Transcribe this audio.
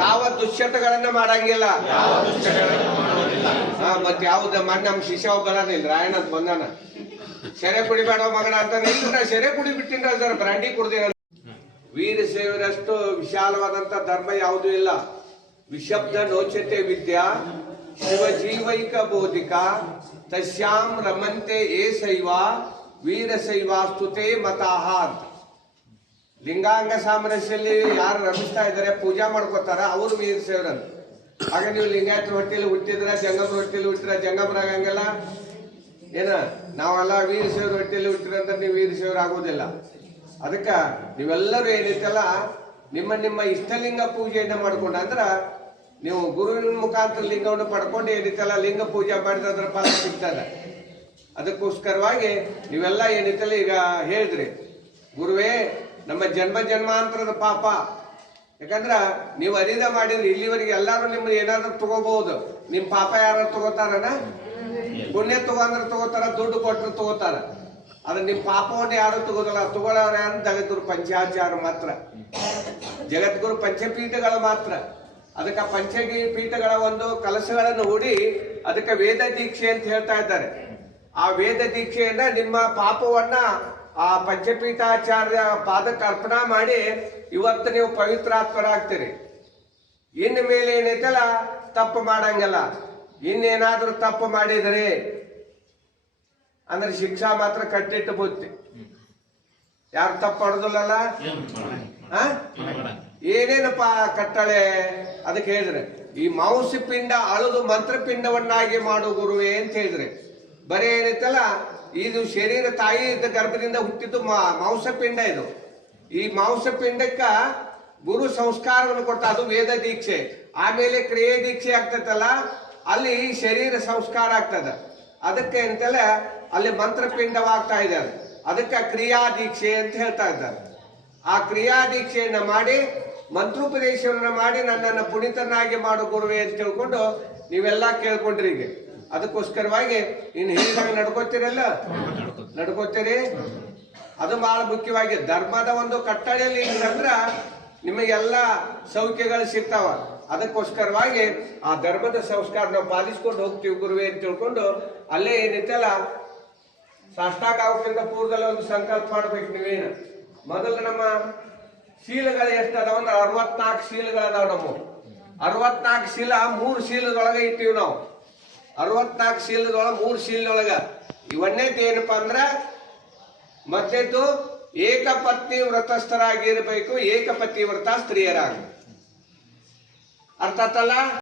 ಯಾವ ದುಶ್ಚಟಗಳನ್ನ ಮಾಡಂಗಿಲ್ಲ. ಮತ್ ಯಾವ್ದ ನಮ್ಮ ಶಿಷ್ಯ ಒಬ್ಬನಿಲ್ಲ ರಾಯಣ್ಣ ಬಂದಾನ, ಸೆರೆ ಕುಡಿಬೇಡ ಮಗನ ಅಂತ ನಿಲ್ರ, ಸೆರೆ ಕುಡಿ ಬಿಟ್ಟಿನ್ರ ಅದರ ಬ್ರಾಂಡಿ ಕುಡ್ದೇನ. ವೀರ ಸೇವರಷ್ಟು ವಿಶಾಲವಾದಂತ ಧರ್ಮ ಯಾವುದೂ ಇಲ್ಲ. ವಿಶಬ್ದ ನೋಚತೆ ವಿದ್ಯಾ ಶಿವಜೀವೈಕ ಬೋಧಿಕ ತಸ್ಯಾಂ ರಮಂತೆ ಏ ಶೈವ ವೀರಶೈವಾಸ್ತುತೆ ಮತಾಹ ಅಂತ. ಲಿಂಗಾಂಗ ಸಾಮರಸ್ಯಲ್ಲಿ ಯಾರು ರಮಿಸ್ತಾ ಇದ್ದಾರೆ, ಪೂಜಾ ಮಾಡ್ಕೋತಾರ, ಅವರು ವೀರಶೈವರಂತ. ಆಗ ನೀವು ಲಿಂಗಾಯತರ ಹೊಟ್ಟೆಲಿ ಹುಟ್ಟಿದ್ರ, ಜಂಗಮರ ಹೊಟ್ಟೆಲಿ ಹುಟ್ಟಿರ, ಜಂಗಮರಾಗಂಗಿಲ್ಲ ಏನ. ನಾವೆಲ್ಲ ವೀರಶೈವರ ಹೊಟ್ಟೆಲಿ ಹುಟ್ಟಿರಂತ ನೀವು ವೀರಶೈವರ ಆಗೋದಿಲ್ಲ. ಅದಕ್ಕ ನೀವೆಲ್ಲರೂ ಏನೈತಲ್ಲ ನಿಮ್ಮ ನಿಮ್ಮ ಇಷ್ಟಲಿಂಗ ಪೂಜೆಯನ್ನ ಮಾಡ್ಕೊಂಡ ಅಂದ್ರ ನೀವು ಗುರುವಿನ ಮುಖಾಂತರ ಲಿಂಗವನ್ನು ಪಡ್ಕೊಂಡು ಏನೈತಲ್ಲ ಲಿಂಗ ಪೂಜೆ ಮಾಡಿದ್ರೆ ಅದರ ಫಲ ಸಿಗ್ತದೆ. ಅದಕ್ಕೋಸ್ಕರವಾಗಿ ನೀವೆಲ್ಲ ಏನೈತಲ್ಲ ಈಗ ಹೇಳಿದ್ರಿ, ಗುರುವೇ ನಮ್ಮ ಜನ್ಮ ಜನ್ಮಾಂತರದ ಪಾಪ, ಯಾಕಂದ್ರ ನೀವು ಅರಿದ ಮಾಡಿದ್ರಿ ಇಲ್ಲಿವರೆಗೆ ಎಲ್ಲಾರು ನಿಮ್ದು ಏನಾದ್ರು ತಗೋಬಹುದು. ನಿಮ್ ಪಾಪ ಯಾರು ತಗೋತಾರನ? ಪುಣ್ಯ ತಗೊಂಡ್ರ ತಗೋತಾರ, ದುಡ್ಡು ಕೊಟ್ಟರು ತಗೋತಾರ. ಅದ್ರ ನಿಮ್ ಪಾಪವನ್ನ ಯಾರು ತಗೋದಲ್ಲ. ತಗೊಳ್ಳೋರು ಯಾರು? ಜಗದ್ಗುರು ಪಂಚಾಚಾರ ಮಾತ್ರ, ಜಗದ್ಗುರು ಪಂಚಪೀಠಗಳು ಮಾತ್ರ. ಅದಕ್ಕೆ ಪಂಚಪೀಠಗಳ ಒಂದು ಕಲಶಗಳನ್ನು ಹೂಡಿ ಅದಕ್ಕೆ ವೇದ ದೀಕ್ಷೆ ಅಂತ ಹೇಳ್ತಾ ಇದ್ದಾರೆ. ಆ ವೇದ ದೀಕ್ಷೆಯನ್ನ ನಿಮ್ಮ ಪಾಪವನ್ನ ಆ ಪಂಚಪೀಠಾಚಾರ್ಯ ಪಾದಕ್ಕೆ ಅರ್ಪಣಾ ಮಾಡಿ ಇವತ್ತು ನೀವು ಪವಿತ್ರಾತ್ಮರಾಗ್ತೀರಿ. ಇನ್ನು ಮೇಲೆ ಏನೈತಲ್ಲ ತಪ್ಪು ಮಾಡಂಗಿಲ್ಲ. ಇನ್ನೇನಾದ್ರೂ ತಪ್ಪು ಮಾಡಿದರೆ ಅಂದ್ರೆ ಶಿಕ್ಷಾ ಮಾತ್ರ ಕಟ್ಟಿಟ್ಟು ಬುತ್ತಿ. ಯಾರು ತಪ್ಪು ಮಾಡೋದಿಲ್ಲಲ್ಲ. ಏನೇನಪ್ಪ ಕಟ್ಟಳೆ? ಅದಕ್ಕೆ ಹೇಳಿದ್ರೆ ಈ ಮಾಂಸ ಪಿಂಡ ಅಳುದು ಮಂತ್ರಪಿಂಡವನ್ನಾಗಿ ಮಾಡು ಗುರುವೇ ಅಂತ ಹೇಳಿದ್ರೆ, ಬರೀ ಏನೈತಲ್ಲ ಇದು ಶರೀರ ತಾಯಿ ಗರ್ಭದಿಂದ ಹುಟ್ಟಿದ್ದು ಮಾಂಸಪಿಂಡ. ಇದು ಈ ಮಾಂಸಪಿಂಡಕ್ಕ ಗುರು ಸಂಸ್ಕಾರವನ್ನು ಕೊಡ್ತಾ, ಅದು ವೇದ ದೀಕ್ಷೆ. ಆಮೇಲೆ ಕ್ರಿಯೆ ದೀಕ್ಷೆ ಆಗ್ತದಲ್ಲ, ಅಲ್ಲಿ ಶರೀರ ಸಂಸ್ಕಾರ ಆಗ್ತದ. ಅದಕ್ಕೆ ಅಂತಲ್ಲ ಅಲ್ಲಿ ಮಂತ್ರಪಿಂಡವಾಗ್ತಾ ಇದ್ದಾರೆ. ಅದಕ್ಕೆ ಕ್ರಿಯಾ ದೀಕ್ಷೆ ಅಂತ ಹೇಳ್ತಾ ಇದ್ದಾರೆ. ಆ ಕ್ರಿಯಾ ದೀಕ್ಷೆಯನ್ನ ಮಾಡಿ ಮಂತ್ರೋಪದೇಶವನ್ನ ಮಾಡಿ ನನ್ನನ್ನು ಪುನೀತನಾಗಿ ಮಾಡು ಗುರುವೇ ಅಂತ ತಿಳ್ಕೊಂಡು ನೀವೆಲ್ಲ ಕೇಳ್ಕೊಂಡ್ರಿ. ಈಗ ಅದಕ್ಕೋಸ್ಕರವಾಗಿ ಇನ್ನು ಹೇಳಿದಾಗ ನಡ್ಕೋತೀರಲ್ಲ, ನಡ್ಕೋತೀರಿ. ಅದು ಬಹಳ ಮುಖ್ಯವಾಗಿ ಧರ್ಮದ ಒಂದು ಕಟ್ಟಳೆಯಲ್ಲಿ ಅಂದ್ರ ನಿಮಗೆಲ್ಲ ಸೌಖ್ಯಗಳು ಸಿಗ್ತಾವ. ಅದಕ್ಕೋಸ್ಕರವಾಗಿ ಆ ಧರ್ಮದ ಸಂಸ್ಕಾರ ನಾವು ಪಾಲಿಸ್ಕೊಂಡು ಹೋಗ್ತೀವಿ ಗುರುವೇ ಅಂತ ತಿಳ್ಕೊಂಡು ಅಲ್ಲೇ ಏನೈತಲ್ಲ ಸಾಷ್ಟಾಂಗಕ್ಕಿಂತ ಪೂರ್ವದಲ್ಲಿ ಒಂದು ಸಂಕಲ್ಪ ಮಾಡ್ಬೇಕು. ನೀವೇನು ಮೊದಲು ನಮ್ಮ ಶೀಲಗಳು ಎಷ್ಟದಾವ ಅಂದ್ರೆ 64 ಶೀಲಗಳದಾವ. ನಮ್ಮ 64 ಶೀಲ 3 ಶೀಲದೊಳಗೆ ಇಟ್ಟಿವಿ ನಾವು. 64 ಶೀಲದೊಳಗೆ 3 ಶೀಲದೊಳಗ ಇವನ್ನೇದು ಏನಪ್ಪಾ ಅಂದ್ರ ಮತ್ತೆದ್ದು ಏಕಪತ್ನಿ ವ್ರತಸ್ಥರಾಗಿರ್ಬೇಕು, ಏಕಪತಿ ವ್ರತ ಸ್ತ್ರೀಯರಾಗ. ಅರ್ಥಾತಲ್ಲ?